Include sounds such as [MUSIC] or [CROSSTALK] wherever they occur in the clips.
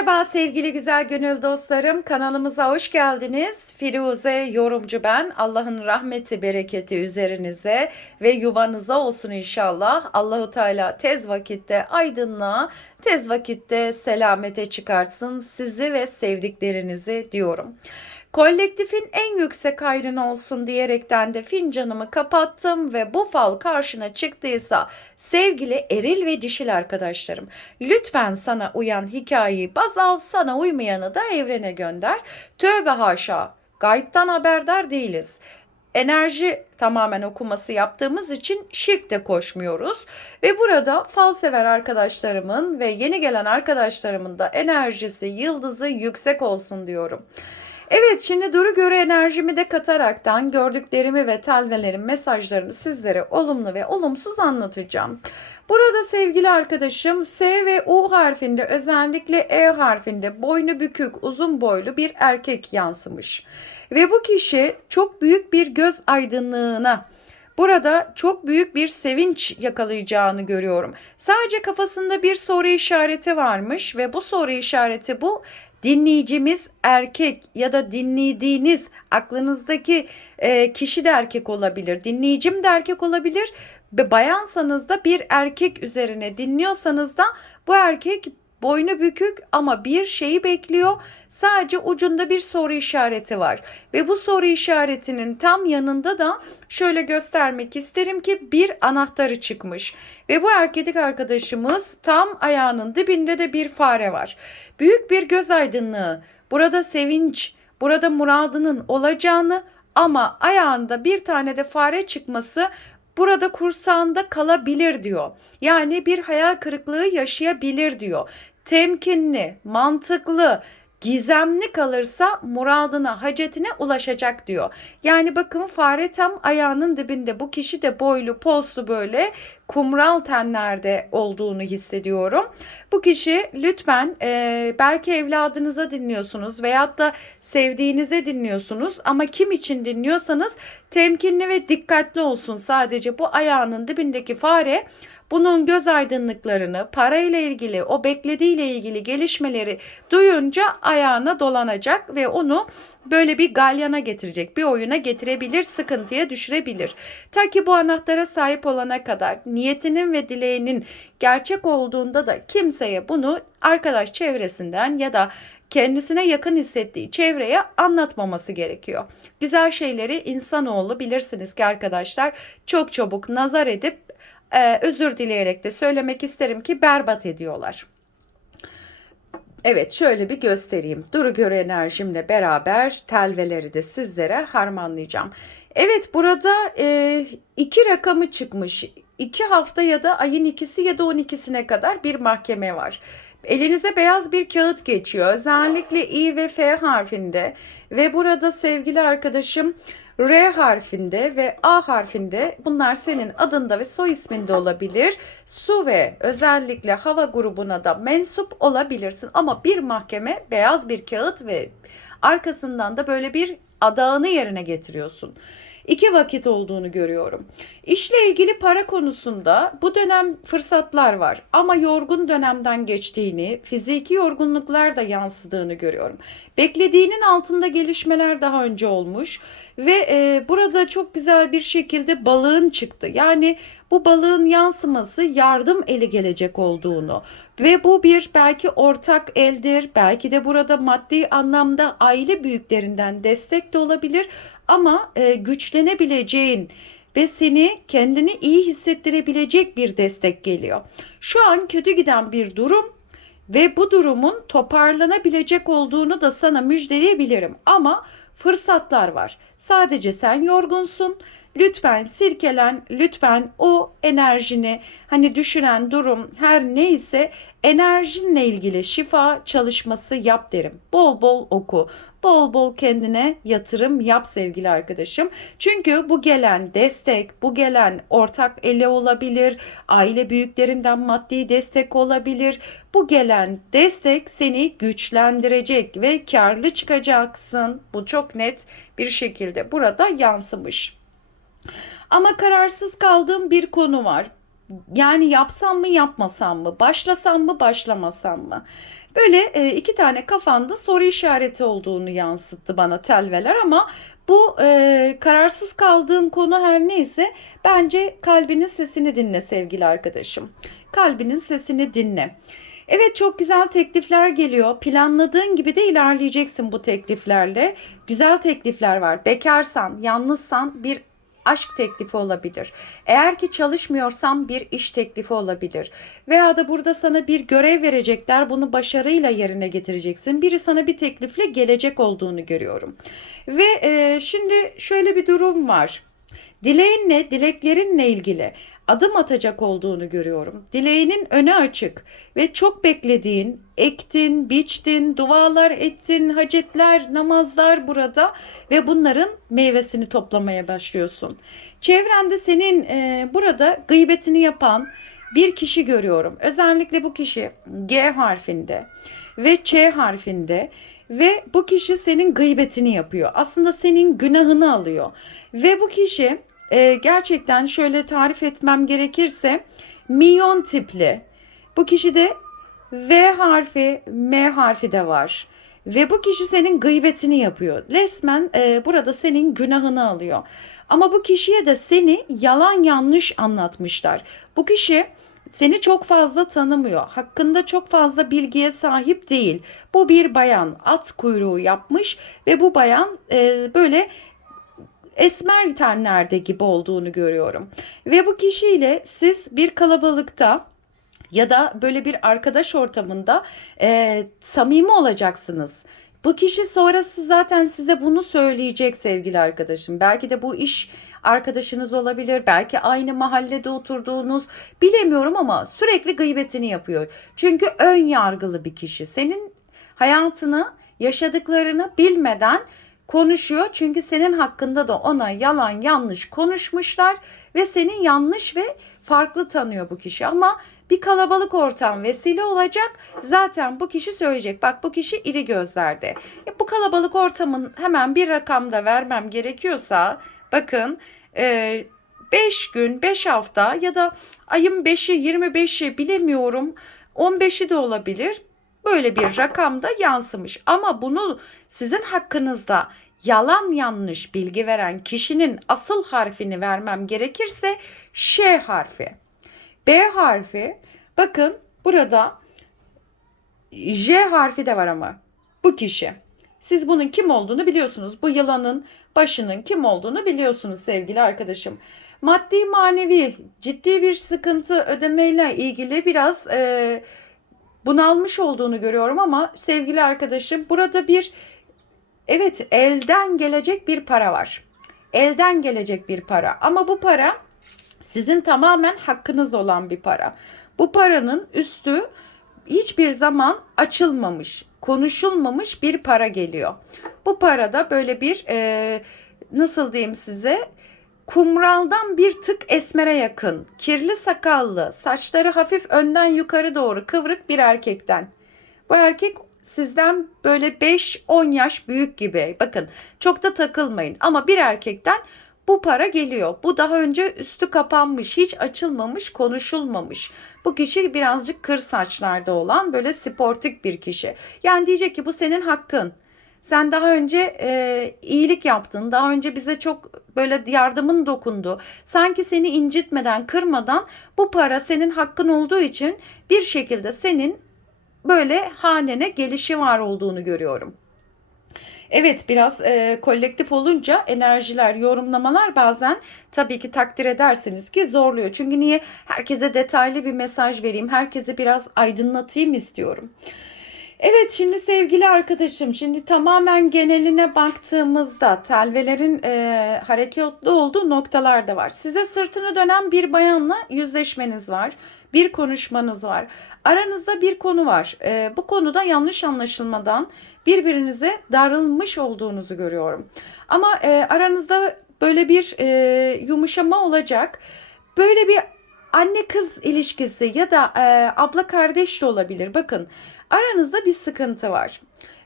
Merhaba sevgili güzel gönül dostlarım. Kanalımıza hoş geldiniz. Firuze yorumcu ben. Allah'ın rahmeti, bereketi üzerinize ve yuvanıza olsun inşallah. Allahu Teala tez vakitte aydınlığa, tez vakitte selamete çıkartsın sizi ve sevdiklerinizi diyorum. Kolektifin en yüksek hayrına olsun diyerekten de fincanımı kapattım ve bu fal karşına çıktıysa sevgili eril ve dişil arkadaşlarım lütfen sana uyan hikayeyi baz al sana uymayanı da evrene gönder. Tövbe haşa gayipten haberdar değiliz enerji tamamen okuması yaptığımız için şirk de koşmuyoruz. Ve burada fal sever arkadaşlarımın ve yeni gelen arkadaşlarımın da enerjisi, yıldızı yüksek olsun diyorum. Evet şimdi duru göre enerjimi de kataraktan gördüklerimi ve telvelerin mesajlarını sizlere olumlu ve olumsuz anlatacağım. Burada sevgili arkadaşım S ve U harfinde özellikle E harfinde boynu bükük uzun boylu bir erkek yansımış. Ve bu kişi çok büyük bir göz aydınlığına Burada çok büyük bir sevinç yakalayacağını görüyorum. Sadece kafasında bir soru işareti varmış ve bu soru işareti bu dinleyicimiz erkek ya da dinlediğiniz aklınızdaki e, kişi de erkek olabilir. Dinleyicim de erkek olabilir. Bayansanız da bir erkek üzerine dinliyorsanız da bu erkek boynu bükük ama bir şeyi bekliyor. Sadece ucunda bir soru işareti var. Ve bu soru işaretinin tam yanında da şöyle göstermek isterim ki bir anahtarı çıkmış. Ve bu erkek arkadaşımız tam ayağının dibinde de bir fare var. Büyük bir göz aydınlığı. Burada sevinç, burada muradının olacağını ama ayağında bir tane de fare çıkması burada kursağında kalabilir diyor. Yani bir hayal kırıklığı yaşayabilir diyor temkinli, mantıklı, gizemli kalırsa muradına, hacetine ulaşacak diyor. Yani bakın fare tam ayağının dibinde. Bu kişi de boylu, poslu böyle kumral tenlerde olduğunu hissediyorum. Bu kişi lütfen e, belki evladınıza dinliyorsunuz veyahut da sevdiğinize dinliyorsunuz ama kim için dinliyorsanız temkinli ve dikkatli olsun. Sadece bu ayağının dibindeki fare bunun göz aydınlıklarını, parayla ilgili, o beklediğiyle ilgili gelişmeleri duyunca ayağına dolanacak ve onu böyle bir galyana getirecek, bir oyuna getirebilir, sıkıntıya düşürebilir. Ta ki bu anahtara sahip olana kadar niyetinin ve dileğinin gerçek olduğunda da kimseye bunu arkadaş çevresinden ya da kendisine yakın hissettiği çevreye anlatmaması gerekiyor. Güzel şeyleri insanoğlu bilirsiniz ki arkadaşlar çok çabuk nazar edip e, özür dileyerek de söylemek isterim ki berbat ediyorlar. Evet şöyle bir göstereyim. Duru göre enerjimle beraber telveleri de sizlere harmanlayacağım. Evet burada e, iki rakamı çıkmış. İki hafta ya da ayın ikisi ya da on ikisine kadar bir mahkeme var. Elinize beyaz bir kağıt geçiyor. Özellikle I ve F harfinde ve burada sevgili arkadaşım R harfinde ve A harfinde bunlar senin adında ve soy isminde olabilir. Su ve özellikle hava grubuna da mensup olabilirsin. Ama bir mahkeme beyaz bir kağıt ve arkasından da böyle bir adağını yerine getiriyorsun iki vakit olduğunu görüyorum. İşle ilgili para konusunda bu dönem fırsatlar var ama yorgun dönemden geçtiğini, fiziki yorgunluklar da yansıdığını görüyorum. Beklediğinin altında gelişmeler daha önce olmuş ve e, burada çok güzel bir şekilde balığın çıktı. Yani bu balığın yansıması yardım eli gelecek olduğunu ve bu bir belki ortak eldir, belki de burada maddi anlamda aile büyüklerinden destek de olabilir ama e, güçlenebileceğin ve seni kendini iyi hissettirebilecek bir destek geliyor. Şu an kötü giden bir durum ve bu durumun toparlanabilecek olduğunu da sana müjdeleyebilirim ama fırsatlar var. Sadece sen yorgunsun. Lütfen sirkelen, lütfen o enerjini hani düşüren durum her neyse enerjinle ilgili şifa çalışması yap derim. Bol bol oku. Bol bol kendine yatırım yap sevgili arkadaşım. Çünkü bu gelen destek, bu gelen ortak ele olabilir, aile büyüklerinden maddi destek olabilir. Bu gelen destek seni güçlendirecek ve karlı çıkacaksın. Bu çok net bir şekilde burada yansımış. Ama kararsız kaldığım bir konu var. Yani yapsam mı yapmasam mı? Başlasam mı başlamasam mı? Böyle e, iki tane kafanda soru işareti olduğunu yansıttı bana telveler ama bu e, kararsız kaldığın konu her neyse bence kalbinin sesini dinle sevgili arkadaşım. Kalbinin sesini dinle. Evet çok güzel teklifler geliyor. Planladığın gibi de ilerleyeceksin bu tekliflerle. Güzel teklifler var. Bekarsan, yalnızsan bir aşk teklifi olabilir. Eğer ki çalışmıyorsan bir iş teklifi olabilir. Veya da burada sana bir görev verecekler. Bunu başarıyla yerine getireceksin. Biri sana bir teklifle gelecek olduğunu görüyorum. Ve e, şimdi şöyle bir durum var. Dileğinle, dileklerinle ilgili adım atacak olduğunu görüyorum. Dileğinin önü açık ve çok beklediğin, ektin, biçtin, dualar ettin, hacetler, namazlar burada ve bunların meyvesini toplamaya başlıyorsun. Çevrende senin e, burada gıybetini yapan bir kişi görüyorum. Özellikle bu kişi G harfinde ve Ç harfinde ve bu kişi senin gıybetini yapıyor. Aslında senin günahını alıyor. Ve bu kişi e, gerçekten şöyle tarif etmem gerekirse milyon tipli. Bu kişide V harfi, M harfi de var. Ve bu kişi senin gıybetini yapıyor. Resmen e, burada senin günahını alıyor. Ama bu kişiye de seni yalan yanlış anlatmışlar. Bu kişi seni çok fazla tanımıyor. Hakkında çok fazla bilgiye sahip değil. Bu bir bayan at kuyruğu yapmış ve bu bayan e, böyle esmer tenlerde gibi olduğunu görüyorum. Ve bu kişiyle siz bir kalabalıkta ya da böyle bir arkadaş ortamında e, samimi olacaksınız. Bu kişi sonrası zaten size bunu söyleyecek sevgili arkadaşım. Belki de bu iş arkadaşınız olabilir. Belki aynı mahallede oturduğunuz bilemiyorum ama sürekli gıybetini yapıyor. Çünkü ön yargılı bir kişi. Senin hayatını, yaşadıklarını bilmeden konuşuyor. Çünkü senin hakkında da ona yalan yanlış konuşmuşlar ve seni yanlış ve farklı tanıyor bu kişi. Ama bir kalabalık ortam vesile olacak. Zaten bu kişi söyleyecek. Bak bu kişi iri gözlerde. E, bu kalabalık ortamın hemen bir rakamda vermem gerekiyorsa bakın 5 e, gün 5 hafta ya da ayın 5'i 25'i bilemiyorum 15'i de olabilir böyle bir rakamda yansımış. Ama bunu sizin hakkınızda yalan yanlış bilgi veren kişinin asıl harfini vermem gerekirse Ş harfi. B harfi bakın burada J harfi de var ama bu kişi. Siz bunun kim olduğunu biliyorsunuz. Bu yılanın başının kim olduğunu biliyorsunuz sevgili arkadaşım. Maddi manevi ciddi bir sıkıntı ödemeyle ilgili biraz e, bunalmış olduğunu görüyorum ama sevgili arkadaşım burada bir evet elden gelecek bir para var. Elden gelecek bir para ama bu para sizin tamamen hakkınız olan bir para. Bu paranın üstü hiçbir zaman açılmamış, konuşulmamış bir para geliyor. Bu parada böyle bir e, nasıl diyeyim size kumraldan bir tık esmere yakın, kirli sakallı, saçları hafif önden yukarı doğru kıvrık bir erkekten. Bu erkek sizden böyle 5-10 yaş büyük gibi. Bakın çok da takılmayın ama bir erkekten bu para geliyor. Bu daha önce üstü kapanmış, hiç açılmamış, konuşulmamış. Bu kişi birazcık kır saçlarda olan böyle sportif bir kişi. Yani diyecek ki bu senin hakkın. Sen daha önce e, iyilik yaptın. Daha önce bize çok böyle yardımın dokundu. Sanki seni incitmeden, kırmadan bu para senin hakkın olduğu için bir şekilde senin böyle hanene gelişi var olduğunu görüyorum. Evet biraz e, kolektif olunca enerjiler, yorumlamalar bazen tabii ki takdir edersiniz ki zorluyor. Çünkü niye herkese detaylı bir mesaj vereyim, herkese biraz aydınlatayım istiyorum. Evet şimdi sevgili arkadaşım şimdi tamamen geneline baktığımızda telvelerin e, hareketli olduğu noktalar da var. Size sırtını dönen bir bayanla yüzleşmeniz var. Bir konuşmanız var. Aranızda bir konu var. E, bu konuda yanlış anlaşılmadan birbirinize darılmış olduğunuzu görüyorum. Ama e, aranızda böyle bir e, yumuşama olacak. Böyle bir anne kız ilişkisi ya da e, abla kardeş de olabilir. Bakın aranızda bir sıkıntı var.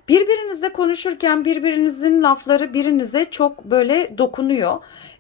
Birbirinizle konuşurken birbirinizin lafları birinize çok böyle dokunuyor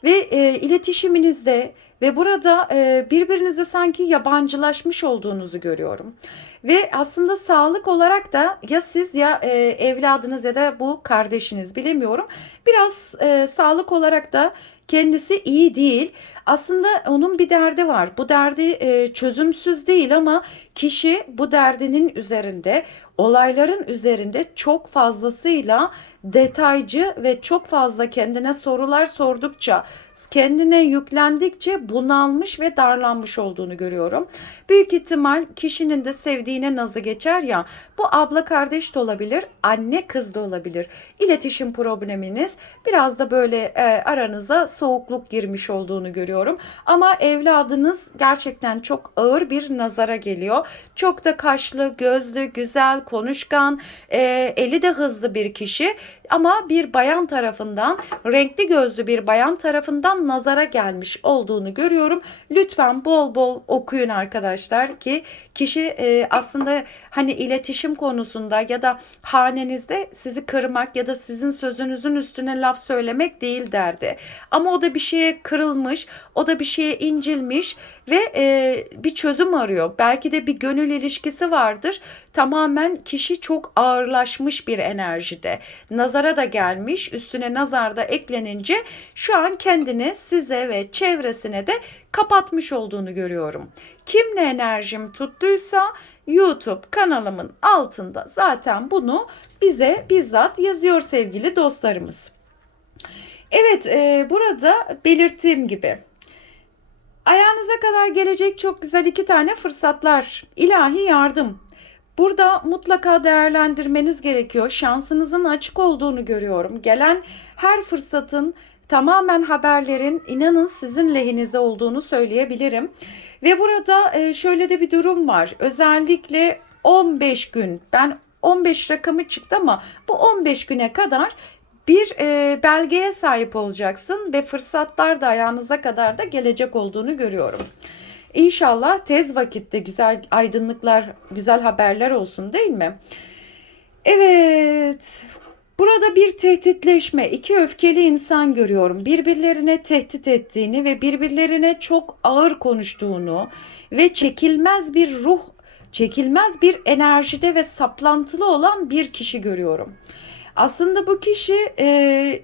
ve e, iletişiminizde ve burada e, birbirinize sanki yabancılaşmış olduğunuzu görüyorum. Ve aslında sağlık olarak da ya siz ya e, evladınız ya da bu kardeşiniz bilemiyorum. Biraz e, sağlık olarak da kendisi iyi değil. Aslında onun bir derdi var. Bu derdi e, çözümsüz değil ama kişi bu derdinin üzerinde, olayların üzerinde çok fazlasıyla detaycı ve çok fazla kendine sorular sordukça, kendine yüklendikçe bunalmış ve darlanmış olduğunu görüyorum. Büyük ihtimal kişinin de sevdiğine nazı geçer ya. Bu abla kardeş de olabilir, anne kız da olabilir. İletişim probleminiz biraz da böyle e, aranıza soğukluk girmiş olduğunu görüyorum. Ama evladınız gerçekten çok ağır bir nazara geliyor. Çok da kaşlı, gözlü, güzel, konuşkan, e, eli de hızlı bir kişi. Ama bir bayan tarafından, renkli gözlü bir bayan tarafından nazara gelmiş olduğunu görüyorum. Lütfen bol bol okuyun arkadaşlar ki kişi e, aslında hani iletişim konusunda ya da hanenizde sizi kırmak ya da sizin sözünüzün üstüne laf söylemek değil derdi. Ama o da bir şeye kırılmış, o da bir şeye incilmiş ve e, bir çözüm arıyor. Belki de bir gönül ilişkisi vardır. Tamamen kişi çok ağırlaşmış bir enerjide. Nazara da gelmiş, üstüne nazar da eklenince şu an kendini size ve çevresine de kapatmış olduğunu görüyorum. Kimle enerjim tuttuysa YouTube kanalımın altında zaten bunu bize bizzat yazıyor sevgili dostlarımız. Evet, e, burada belirttiğim gibi ayağınıza kadar gelecek çok güzel iki tane fırsatlar. İlahi yardım. Burada mutlaka değerlendirmeniz gerekiyor. Şansınızın açık olduğunu görüyorum. Gelen her fırsatın tamamen haberlerin inanın sizin lehinize olduğunu söyleyebilirim. Ve burada e, şöyle de bir durum var. Özellikle 15 gün ben 15 rakamı çıktı ama bu 15 güne kadar bir e, belgeye sahip olacaksın ve fırsatlar da ayağınıza kadar da gelecek olduğunu görüyorum. İnşallah tez vakitte güzel aydınlıklar, güzel haberler olsun değil mi? Evet. Burada bir tehditleşme, iki öfkeli insan görüyorum. Birbirlerine tehdit ettiğini ve birbirlerine çok ağır konuştuğunu ve çekilmez bir ruh, çekilmez bir enerjide ve saplantılı olan bir kişi görüyorum. Aslında bu kişi e,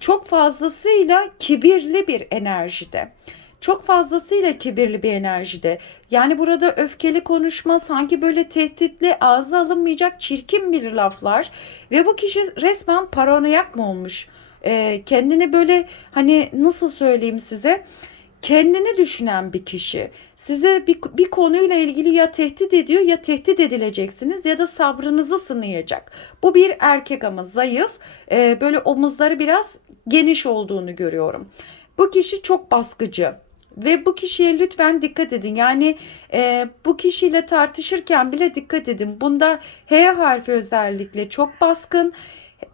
çok fazlasıyla kibirli bir enerjide. Çok fazlasıyla kibirli bir enerjide. Yani burada öfkeli konuşma, sanki böyle tehditli, ağza alınmayacak çirkin bir laflar. Ve bu kişi resmen paranoyak mı olmuş? E, kendini böyle hani nasıl söyleyeyim size? Kendini düşünen bir kişi size bir, bir konuyla ilgili ya tehdit ediyor ya tehdit edileceksiniz ya da sabrınızı sınayacak. Bu bir erkek ama zayıf e, böyle omuzları biraz geniş olduğunu görüyorum. Bu kişi çok baskıcı ve bu kişiye lütfen dikkat edin. Yani e, bu kişiyle tartışırken bile dikkat edin. Bunda H harfi özellikle çok baskın.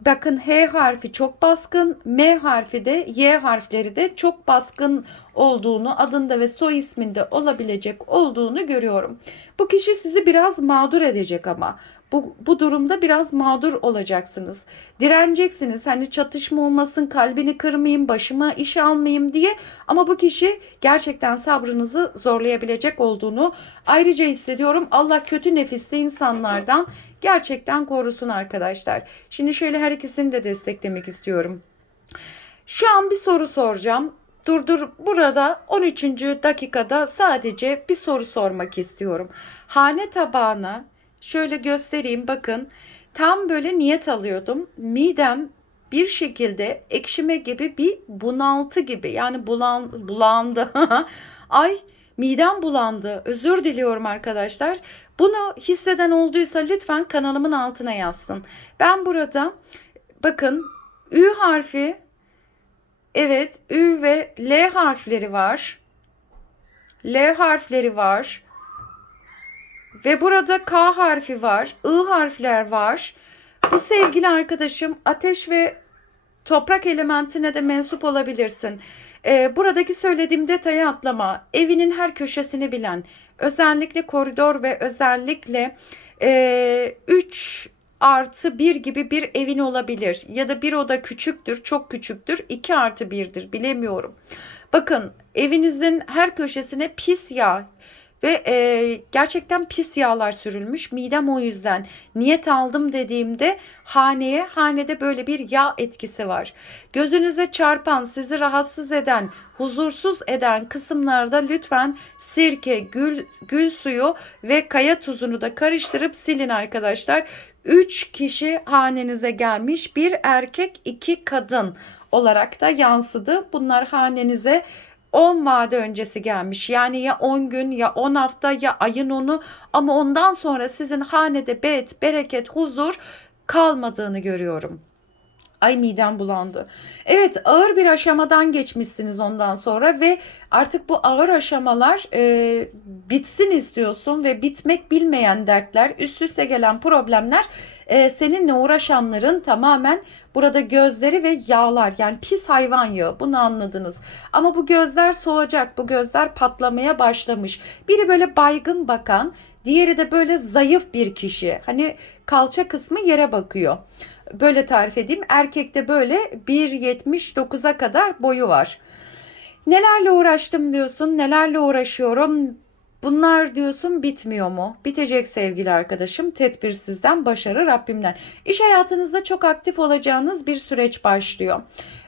Bakın H harfi çok baskın, M harfi de Y harfleri de çok baskın olduğunu, adında ve soy isminde olabilecek olduğunu görüyorum. Bu kişi sizi biraz mağdur edecek ama bu, bu durumda biraz mağdur olacaksınız. Direneceksiniz. Hani çatışma olmasın, kalbini kırmayayım, başıma iş almayayım diye. Ama bu kişi gerçekten sabrınızı zorlayabilecek olduğunu ayrıca hissediyorum. Allah kötü nefisli insanlardan gerçekten korusun arkadaşlar. Şimdi şöyle her ikisini de desteklemek istiyorum. Şu an bir soru soracağım. Dur dur burada 13. dakikada sadece bir soru sormak istiyorum. Hane tabağına şöyle göstereyim bakın. Tam böyle niyet alıyordum. Midem bir şekilde ekşime gibi bir bunaltı gibi yani bulan, bulandı. [LAUGHS] Ay midem bulandı. Özür diliyorum arkadaşlar. Bunu hisseden olduysa lütfen kanalımın altına yazsın. Ben burada bakın Ü harfi evet Ü ve L harfleri var. L harfleri var. Ve burada K harfi var. I harfler var. Bu sevgili arkadaşım ateş ve toprak elementine de mensup olabilirsin. Ee, buradaki söylediğim detayı atlama. Evinin her köşesini bilen, özellikle koridor ve özellikle 3 artı bir gibi bir evin olabilir. Ya da bir oda küçüktür, çok küçüktür. 2 artı birdir bilemiyorum. Bakın evinizin her köşesine pis yağ ve e, gerçekten pis yağlar sürülmüş. Midem o yüzden niyet aldım dediğimde haneye, hanede böyle bir yağ etkisi var. Gözünüze çarpan, sizi rahatsız eden, huzursuz eden kısımlarda lütfen sirke, gül, gül suyu ve kaya tuzunu da karıştırıp silin arkadaşlar. 3 kişi hanenize gelmiş. Bir erkek, iki kadın olarak da yansıdı. Bunlar hanenize 10 vade öncesi gelmiş. Yani ya 10 gün ya 10 hafta ya ayın onu ama ondan sonra sizin hanede bet, bereket, huzur kalmadığını görüyorum. Ay midem bulandı. Evet ağır bir aşamadan geçmişsiniz ondan sonra ve artık bu ağır aşamalar e, bitsin istiyorsun ve bitmek bilmeyen dertler, üst üste gelen problemler e, seninle uğraşanların tamamen burada gözleri ve yağlar yani pis hayvan yağı bunu anladınız. Ama bu gözler soğuyacak, bu gözler patlamaya başlamış. Biri böyle baygın bakan, diğeri de böyle zayıf bir kişi. Hani kalça kısmı yere bakıyor böyle tarif edeyim. Erkekte böyle 1.79'a kadar boyu var. Nelerle uğraştım diyorsun, nelerle uğraşıyorum. Bunlar diyorsun bitmiyor mu? Bitecek sevgili arkadaşım. Tedbirsizden başarı Rabbimden. İş hayatınızda çok aktif olacağınız bir süreç başlıyor.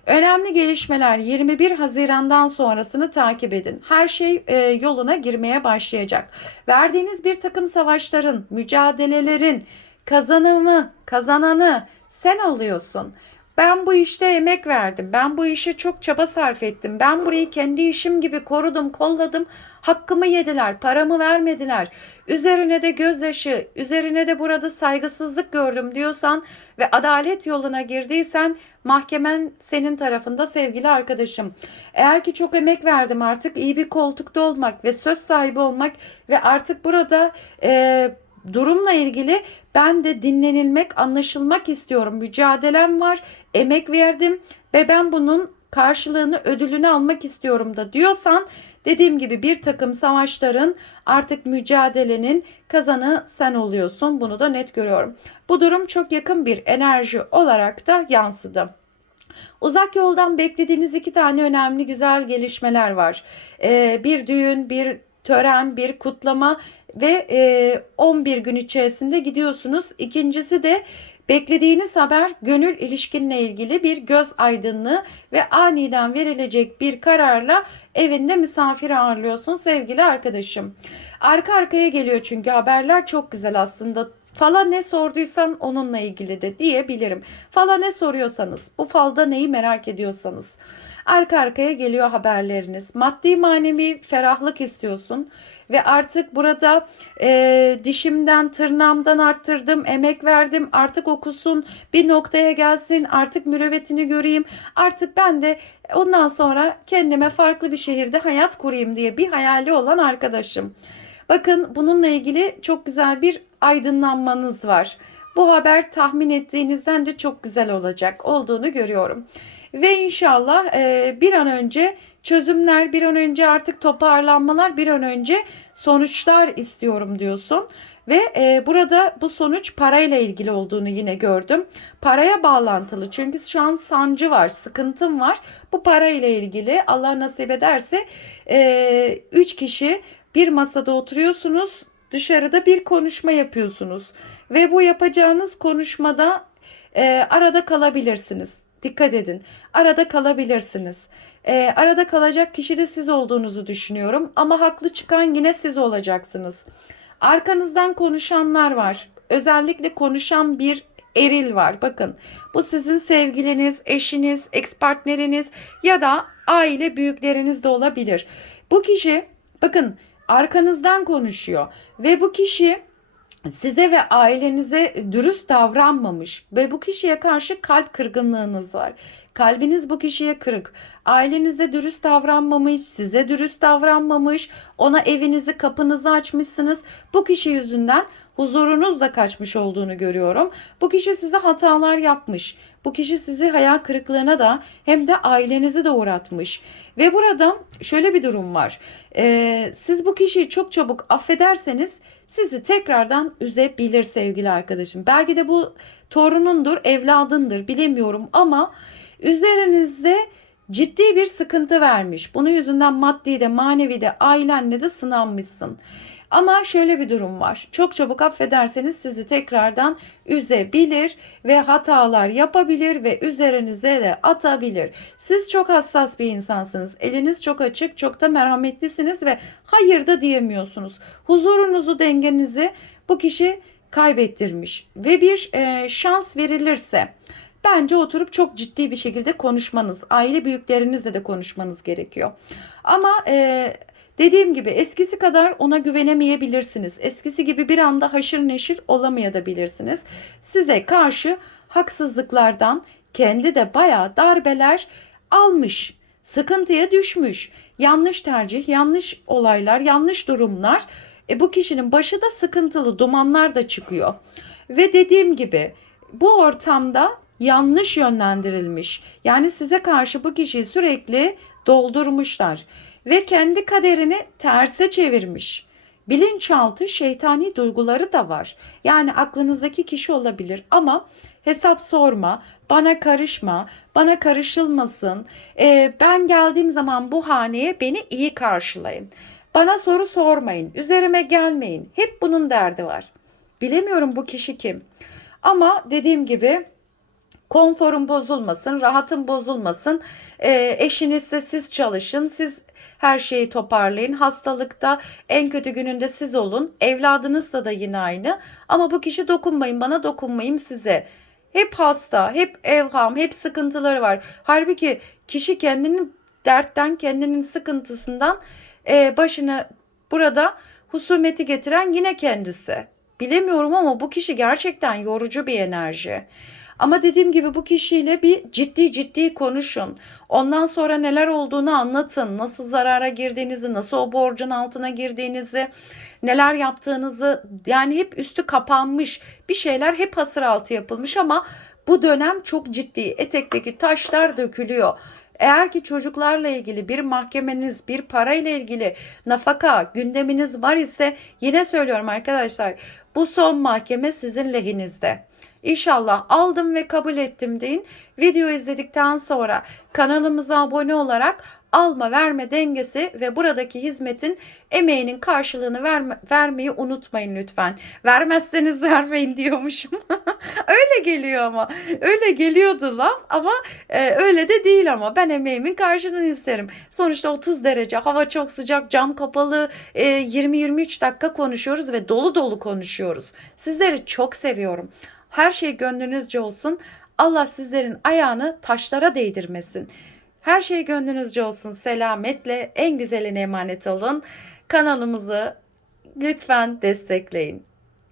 Önemli gelişmeler 21 Haziran'dan sonrasını takip edin. Her şey e, yoluna girmeye başlayacak. Verdiğiniz bir takım savaşların, mücadelelerin kazanımı, kazananı, sen oluyorsun. Ben bu işte emek verdim. Ben bu işe çok çaba sarf ettim. Ben burayı kendi işim gibi korudum, kolladım. Hakkımı yediler, paramı vermediler. Üzerine de gözyaşı, üzerine de burada saygısızlık gördüm diyorsan ve adalet yoluna girdiysen mahkemen senin tarafında sevgili arkadaşım. Eğer ki çok emek verdim artık iyi bir koltukta olmak ve söz sahibi olmak ve artık burada eee durumla ilgili ben de dinlenilmek, anlaşılmak istiyorum. Mücadelem var, emek verdim ve ben bunun karşılığını, ödülünü almak istiyorum da diyorsan dediğim gibi bir takım savaşların artık mücadelenin kazanı sen oluyorsun. Bunu da net görüyorum. Bu durum çok yakın bir enerji olarak da yansıdı. Uzak yoldan beklediğiniz iki tane önemli güzel gelişmeler var. Ee, bir düğün, bir tören, bir kutlama ve e, 11 gün içerisinde gidiyorsunuz. İkincisi de beklediğiniz haber gönül ilişkinle ilgili bir göz aydınlığı ve aniden verilecek bir kararla evinde misafir ağırlıyorsun sevgili arkadaşım. Arka arkaya geliyor çünkü haberler çok güzel aslında. Fala ne sorduysan onunla ilgili de diyebilirim. Fala ne soruyorsanız, bu falda neyi merak ediyorsanız. Arka arkaya geliyor haberleriniz. Maddi manevi ferahlık istiyorsun ve artık burada e, dişimden tırnağımdan arttırdım, emek verdim. Artık okusun, bir noktaya gelsin, artık mürüvvetini göreyim. Artık ben de ondan sonra kendime farklı bir şehirde hayat kurayım diye bir hayali olan arkadaşım. Bakın bununla ilgili çok güzel bir aydınlanmanız var. Bu haber tahmin ettiğinizden de çok güzel olacak olduğunu görüyorum. Ve inşallah e, bir an önce çözümler, bir an önce artık toparlanmalar, bir an önce sonuçlar istiyorum diyorsun. Ve e, burada bu sonuç parayla ilgili olduğunu yine gördüm. Paraya bağlantılı çünkü şu an sancı var, sıkıntım var. Bu parayla ilgili Allah nasip ederse 3 e, üç kişi bir masada oturuyorsunuz. Dışarıda bir konuşma yapıyorsunuz. Ve bu yapacağınız konuşmada e, arada kalabilirsiniz. Dikkat edin. Arada kalabilirsiniz. E, arada kalacak kişi de siz olduğunuzu düşünüyorum. Ama haklı çıkan yine siz olacaksınız. Arkanızdan konuşanlar var. Özellikle konuşan bir eril var. Bakın bu sizin sevgiliniz, eşiniz, ex partneriniz ya da aile büyükleriniz de olabilir. Bu kişi bakın arkanızdan konuşuyor ve bu kişi size ve ailenize dürüst davranmamış ve bu kişiye karşı kalp kırgınlığınız var. Kalbiniz bu kişiye kırık. Ailenizde dürüst davranmamış, size dürüst davranmamış, ona evinizi, kapınızı açmışsınız. Bu kişi yüzünden huzurunuz da kaçmış olduğunu görüyorum. Bu kişi size hatalar yapmış. Bu kişi sizi hayal kırıklığına da hem de ailenizi de uğratmış. Ve burada şöyle bir durum var. Ee, siz bu kişiyi çok çabuk affederseniz sizi tekrardan üzebilir sevgili arkadaşım. Belki de bu torunundur, evladındır bilemiyorum ama üzerinizde ciddi bir sıkıntı vermiş. Bunun yüzünden maddi de manevi de ailenle de sınanmışsın. Ama şöyle bir durum var. Çok çabuk affederseniz sizi tekrardan üzebilir ve hatalar yapabilir ve üzerinize de atabilir. Siz çok hassas bir insansınız. Eliniz çok açık, çok da merhametlisiniz ve hayır da diyemiyorsunuz. Huzurunuzu, dengenizi bu kişi kaybettirmiş ve bir e, şans verilirse bence oturup çok ciddi bir şekilde konuşmanız, aile büyüklerinizle de konuşmanız gerekiyor. Ama e, dediğim gibi eskisi kadar ona güvenemeyebilirsiniz. Eskisi gibi bir anda haşır neşir olamayabilirsiniz. Size karşı haksızlıklardan kendi de bayağı darbeler almış, sıkıntıya düşmüş. Yanlış tercih, yanlış olaylar, yanlış durumlar. E, bu kişinin başı da sıkıntılı, dumanlar da çıkıyor. Ve dediğim gibi bu ortamda yanlış yönlendirilmiş. Yani size karşı bu kişiyi sürekli doldurmuşlar ve kendi kaderini terse çevirmiş. Bilinçaltı şeytani duyguları da var. Yani aklınızdaki kişi olabilir ama hesap sorma, bana karışma, bana karışılmasın. Ee, ben geldiğim zaman bu haneye beni iyi karşılayın. Bana soru sormayın, üzerime gelmeyin. Hep bunun derdi var. Bilemiyorum bu kişi kim. Ama dediğim gibi konforun bozulmasın, rahatın bozulmasın. E, eşinizse siz çalışın, siz her şeyi toparlayın. Hastalıkta en kötü gününde siz olun. Evladınızsa da yine aynı. Ama bu kişi dokunmayın bana, dokunmayayım size. Hep hasta, hep evham, hep sıkıntıları var. Halbuki kişi kendinin dertten, kendinin sıkıntısından e, başını burada husumeti getiren yine kendisi. Bilemiyorum ama bu kişi gerçekten yorucu bir enerji. Ama dediğim gibi bu kişiyle bir ciddi ciddi konuşun. Ondan sonra neler olduğunu anlatın. Nasıl zarara girdiğinizi, nasıl o borcun altına girdiğinizi, neler yaptığınızı yani hep üstü kapanmış bir şeyler hep hasır altı yapılmış ama bu dönem çok ciddi. Etekteki taşlar dökülüyor. Eğer ki çocuklarla ilgili bir mahkemeniz, bir parayla ilgili nafaka gündeminiz var ise yine söylüyorum arkadaşlar bu son mahkeme sizin lehinizde. İnşallah aldım ve kabul ettim deyin. Video izledikten sonra kanalımıza abone olarak alma verme dengesi ve buradaki hizmetin emeğinin karşılığını verme, vermeyi unutmayın lütfen. Vermezseniz [LAUGHS] vermeyin diyormuşum. [LAUGHS] öyle geliyor ama. Öyle geliyordu laf ama e, öyle de değil ama ben emeğimin karşılığını isterim. Sonuçta 30 derece hava çok sıcak cam kapalı e, 20-23 dakika konuşuyoruz ve dolu dolu konuşuyoruz. Sizleri çok seviyorum. Her şey gönlünüzce olsun. Allah sizlerin ayağını taşlara değdirmesin. Her şey gönlünüzce olsun. Selametle en güzeline emanet olun. Kanalımızı lütfen destekleyin.